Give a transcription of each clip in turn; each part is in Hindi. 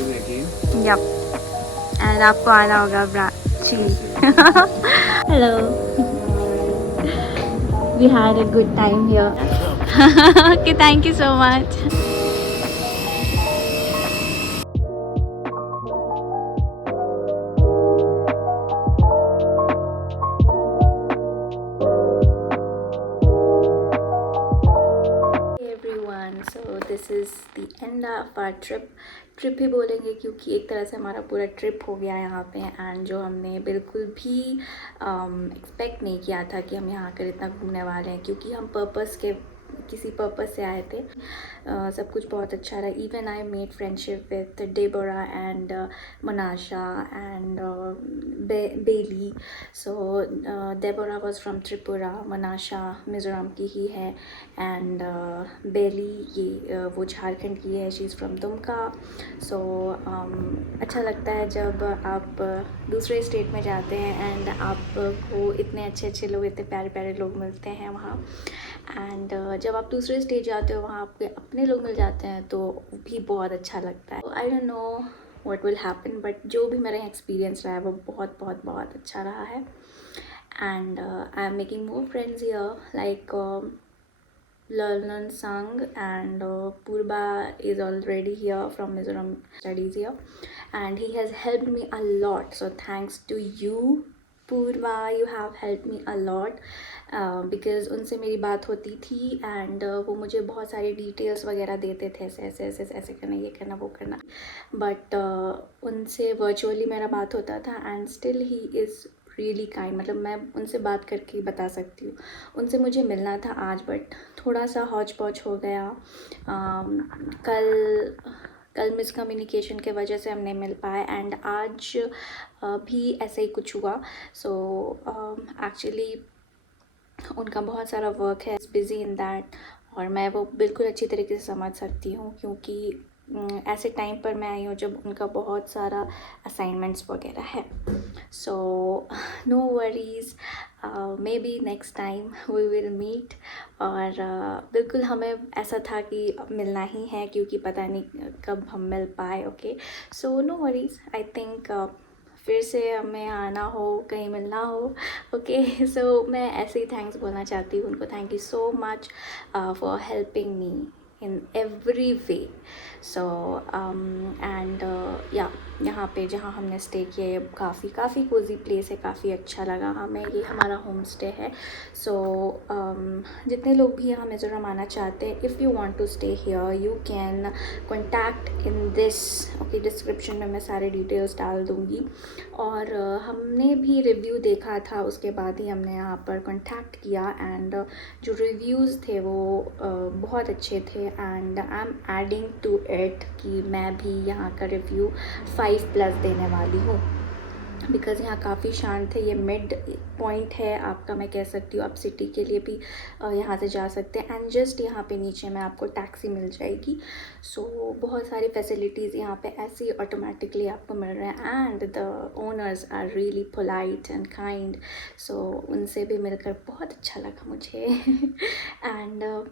Yep. And आपको आना होगा Chile. Hello. We had a good time here. Okay, thank you so much. Hey everyone, so this is the end of our trip. Trip ही बोलेंगे क्योंकि एक तरह से हमारा पूरा ट्रिप हो गया यहाँ पे, एंड जो हमने बिल्कुल भी एक्सपेक्ट नहीं किया था कि हम यहाँ आकर इतना घूमने वाले हैं, क्योंकि हम किसी पर्पस से आए थे। सब कुछ बहुत अच्छा रहा। Even I made friendship with Deborah and Monasha and Bailey. So Deborah was from Tripura, Monasha Mizoram की ही है, एंड बेली ये वो झारखंड की है, शी इज़ फ्रॉम दुमका। सो अच्छा लगता है जब आप दूसरे स्टेट में जाते हैं एंड आपको इतने अच्छे अच्छे लोग, इतने प्यारे प्यारे लोग मिलते हैं वहाँ। एंड जब आप दूसरे स्टेट जाते हो वहाँ आपके अपने लोग मिल जाते हैं तो भी बहुत अच्छा लगता है। I don't know what will happen, but जो भी मेरा एक्सपीरियंस रहा है वो बहुत बहुत बहुत अच्छा रहा है। And I am making more friends here, like Lalnan Sang, and Purba is already here from Mizoram, studies here, and he has helped me a lot. So thanks to you, Purva, you have helped me a lot, because उनसे मेरी बात होती थी एंड वो मुझे बहुत सारी डिटेल्स वगैरह देते थे, ऐसे ऐसे ऐसे ऐसे करना, ये करना, वो करना। बट उनसे वर्चुअली मेरा बात होता था and still he is really kind. मतलब मैं उनसे बात करके बता सकती हूँ। उनसे मुझे मिलना था आज, बट थोड़ा सा हौच पौच हो गया। कल मिसकम्युनिकेशन के वजह से हम नहीं मिल पाए, एंड आज भी ऐसा ही कुछ हुआ। सो एक्चुअली उनका बहुत सारा वर्क है, बिज़ी इन दैट, और मैं वो बिल्कुल अच्छी तरीके से समझ सकती हूँ, क्योंकि ऐसे टाइम पर मैं आई हूँ जब उनका बहुत सारा असाइनमेंट्स वगैरह है। So no worries, maybe next time we will meet. और बिल्कुल हमें ऐसा था कि मिलना ही है, क्योंकि पता नहीं कब हम मिल पाए। Okay, so no worries, I think फिर से हमें आना हो, कहीं मिलना हो। ओके, सो मैं ऐसे ही थैंक्स बोलना चाहती हूँ उनको। Thank you so much for helping me in every way. So and यहाँ पे जहाँ हमने स्टे किया ये काफ़ी कोजी प्लेस है, काफ़ी अच्छा लगा हमें। ये हमारा होम स्टे है। सो जितने लोग भी यहाँ मिज़ोरम आना चाहते हैं, if you want to stay here you can contact in this. Okay, description में मैं सारे डिटेल्स डाल दूँगी। और हमने भी रिव्यू देखा था, उसके बाद ही हमने यहाँ पर कॉन्टैक्ट किया, एंड जो रिव्यूज़ थे वो बहुत अच्छे थे, and I am adding to it कि मैं भी यहाँ का रिव्यू 5+ देने वाली हूँ, बिकॉज़ यहाँ काफ़ी शांत है। ये मिड पॉइंट है आपका, मैं कह सकती हूँ। आप सिटी के लिए भी यहाँ से जा सकते हैं, एंड जस्ट यहाँ पे नीचे में आपको टैक्सी मिल जाएगी। सो बहुत सारी फैसिलिटीज़ यहाँ पे ऐसे ही ऑटोमेटिकली आपको मिल रहे हैं, and the owners are really polite and kind. So उनसे भी मिलकर बहुत अच्छा लगा मुझे। एंड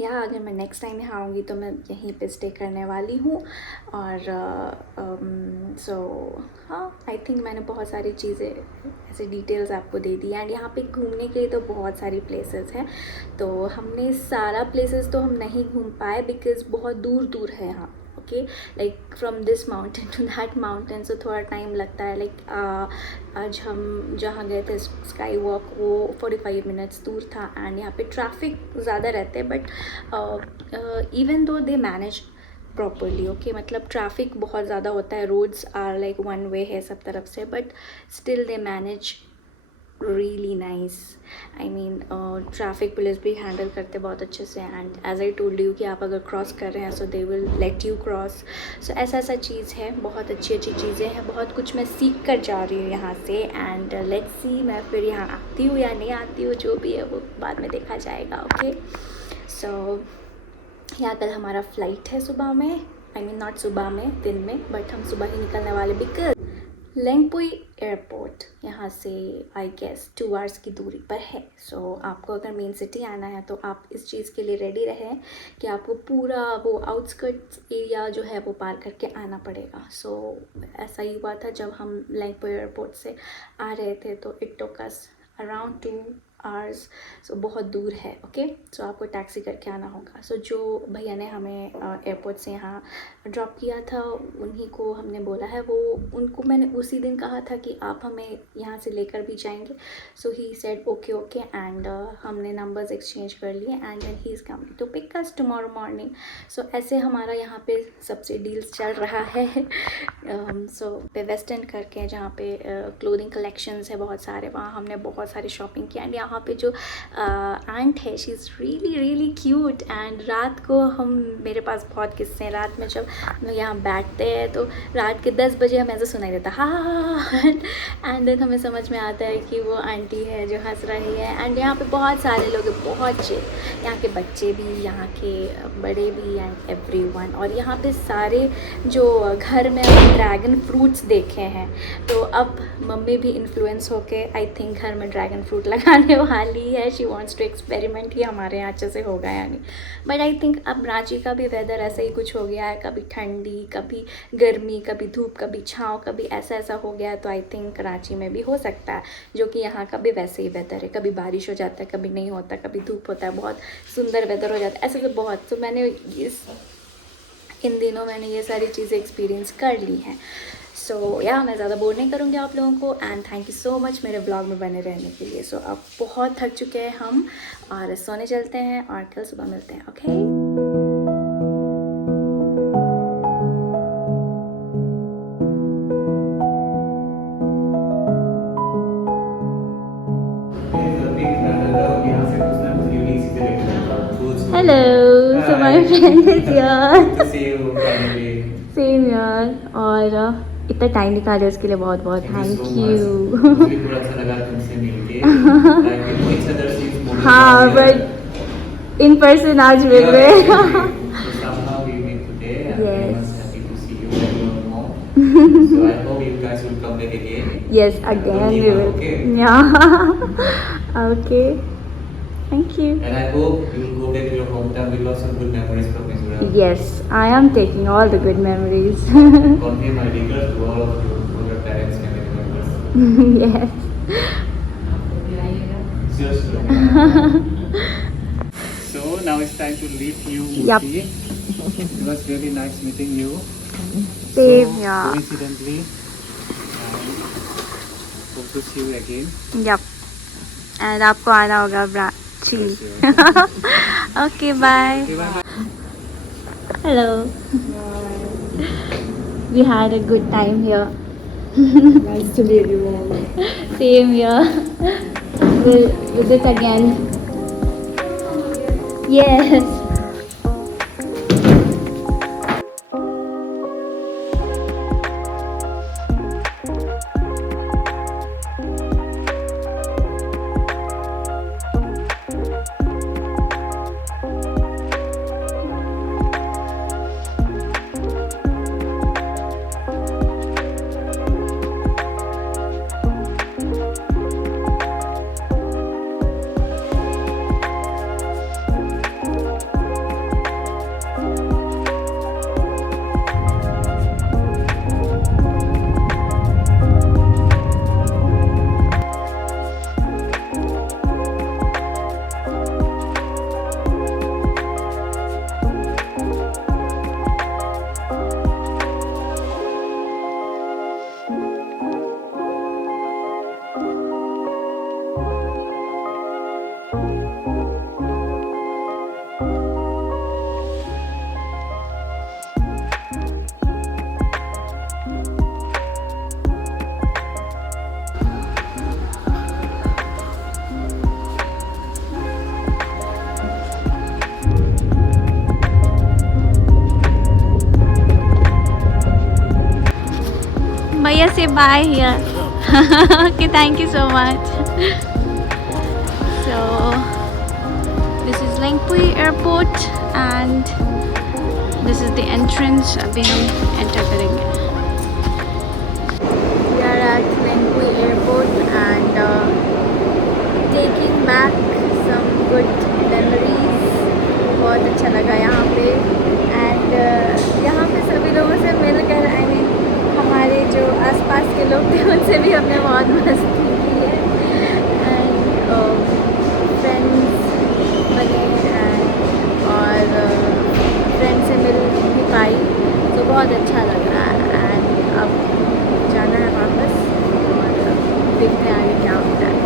अगर मैं नेक्स्ट टाइम यहाँ आऊँगी तो मैं यहीं पे स्टे करने वाली हूँ। और सो हाँ, आई थिंक मैंने बहुत सारी चीज़ें ऐसे डिटेल्स आपको दे दी। एंड यहाँ पे घूमने के लिए तो बहुत सारी प्लेसेस हैं, तो हमने सारा प्लेसेस तो हम नहीं घूम पाए, बिकॉज़ बहुत दूर दूर है यहाँ। Okay, like from this mountain to that mountain, so थोड़ा टाइम लगता है। लाइक आज हम जहाँ गए थे स्काई वॉक, वो 45 मिनट्स दूर था, एंड यहाँ पे ट्रैफिक ज़्यादा रहते हैं, but even though they manage properly. Okay, मतलब ट्रैफिक बहुत ज़्यादा होता है, roads are like one way है सब तरफ से, but still they manage really nice. I mean traffic police भी हैंडल करते बहुत अच्छे से, and as I told you कि आप अगर क्रॉस कर रहे हैं so they will let you cross. So ऐसा चीज़ है, बहुत अच्छी चीज़ें हैं, बहुत कुछ मैं सीख कर जा रही हूँ यहाँ से। एंड लेट्स सी मैं फिर यहाँ आती हूँ या नहीं आती हूँ, जो भी है वो बाद में देखा जाएगा। ओके, सो यहाँ कल हमारा फ़्लाइट है सुबह में, आई मीन नॉट सुबह में, दिन में, बट हम सुबह ही निकलने वाले, बिकॉज लेंगपुई एयरपोर्ट यहाँ से आई गेस 2 आवर्स की दूरी पर है। सो आपको अगर मेन सिटी आना है तो आप इस चीज़ के लिए रेडी रहें कि आपको पूरा वो आउटस्कर्ट्स एरिया जो है वो पार करके आना पड़ेगा। सो ऐसा ही हुआ था जब हम लेंगपुई एयरपोर्ट से आ रहे थे, तो it took us around 2 hours. So बहुत दूर है। ओके, सो आपको टैक्सी करके आना होगा। सो जो भैया ने हमें एयरपोर्ट से यहाँ ड्रॉप किया था, उन्हीं को हमने बोला है, वो उनको मैंने उसी दिन कहा था कि आप हमें यहाँ से लेकर भी जाएंगे। So he said okay okay, and हमने नंबर्स एक्सचेंज कर लिए and then he is coming to pick us tomorrow morning. So ऐसे हमारा यहाँ पे सबसे डील्स चल रहा है। सो पे वेस्ट एंड करके जहाँ पे क्लोथिंग कलेक्शंस है बहुत सारे, वहाँ हमने बहुत सारी शॉपिंग की। एंड यहाँ पे जो आंट है, she is really really cute. And रात को मेरे पास बहुत किस्से हैं। रात में जब हम लोग यहाँ बैठते हैं तो रात के 10 बजे हमें ऐसा सुनाई देता हाँ, एंड देन हमें समझ में आता है कि वो आंटी है जो हंस रही है। एंड यहाँ पे बहुत सारे लोग हैं, बहुत चिल, यहाँ के बच्चे भी, यहाँ के बड़े भी, एंड एवरीवन। और यहाँ पे सारे जो घर में ड्रैगन फ्रूट्स देखे हैं, तो अब मम्मी भी इन्फ्लुएंस होके आई थिंक घर में ड्रैगन फ्रूट लगाने वाली है। शी वांट्स टू एक्सपेरिमेंट कि हमारे यहाँ अच्छे से होगा या नहीं। बट आई थिंक अब रांची का भी वेदर ऐसा ही कुछ हो गया है, कभी ठंडी, कभी गर्मी, कभी धूप, कभी छाँव, कभी ऐसा ऐसा हो गया है। तो आई थिंक रांची में भी हो सकता है, जो कि यहाँ का भी वैसे ही वेदर है। कभी बारिश हो जाता है, कभी नहीं होता, कभी धूप होता है, बहुत सुंदर वेदर हो जाता है, ऐसे तो बहुत। तो मैंने इन दिनों मैंने ये सारी चीज़ें एक्सपीरियंस कर ली हैं। सो या मैं ज़्यादा बोर नहीं करूँगी आप लोगों को। And thank you so much मेरे ब्लॉग में बने रहने के लिए। सो अब बहुत थक चुके हैं हम, और सोने चलते हैं और कल सुबह मिलते हैं। Okay, hello. So my friend is here. To see you finally. Same यार, और इतना टाइम निकाले उसके लिए बहुत बहुत थैंक यू। मुझे भी बहुत अच्छा लगा तुमसे मिलके। Like we know each other since morning. हाँ, बट इन पर्सन आज मिल रहे हैं। So somehow we meet today, and Yes. I was happy to see you and your mom. So I hope you guys will come back again. Yes, again we will. Okay. Yeah. Okay. Thank you. And I hope you will go back to your hometown with lots of good memories from Israel. Yes, I am taking all the good memories. Convey my regards to all of you, all your parents, family members. Yes. Sure. So now it's time to leave you. Yup. Murthy. It was really nice meeting you. Same, so, yeah. Coincidentally, hope to see you again. Yep. And आपको आना होगा Ranchi. Sure. Okay, bye. Okay, bye. Hello. We had a good time here. Nice to meet you all. Same here. We'll do this again. Yes. भैया से bye here. Okay, thank you so much. So this is Lengpui airport and this is the entrance. अभी हम एंटर करेंगे। We at Lengpui airport and taking back some good memories. बहुत अच्छा लगा यहाँ पे एंड यहाँ पे सभी लोगों से मिलकर आई मीन हमारे जो आसपास के लोग थे उनसे भी हमने बहुत मस्ती की है एंड फ्रेंड्स बने और फ्रेंड से मिल भी पाई तो बहुत अच्छा लग रहा है एंड अब जाना है वापस और देखते हैं आगे क्या होता है.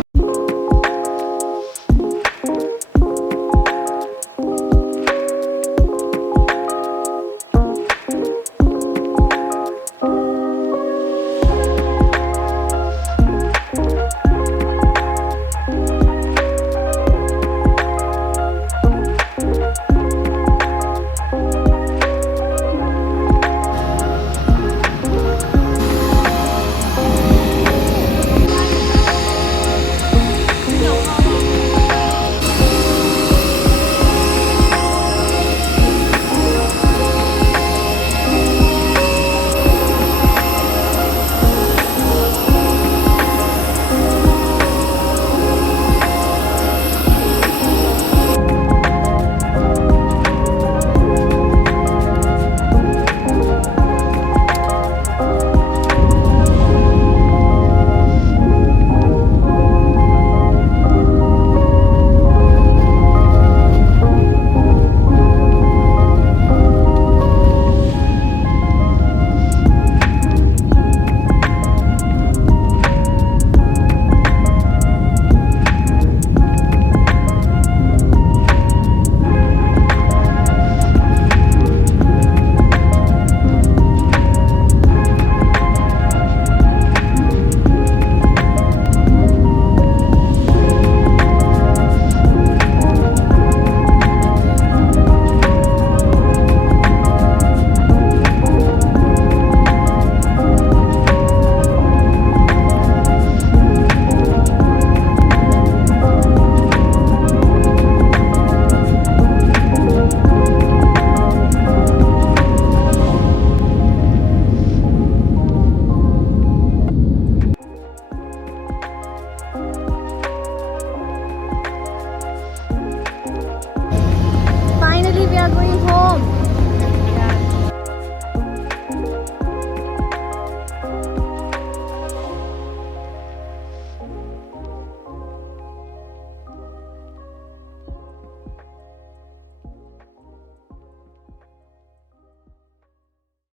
Finally, we are going home.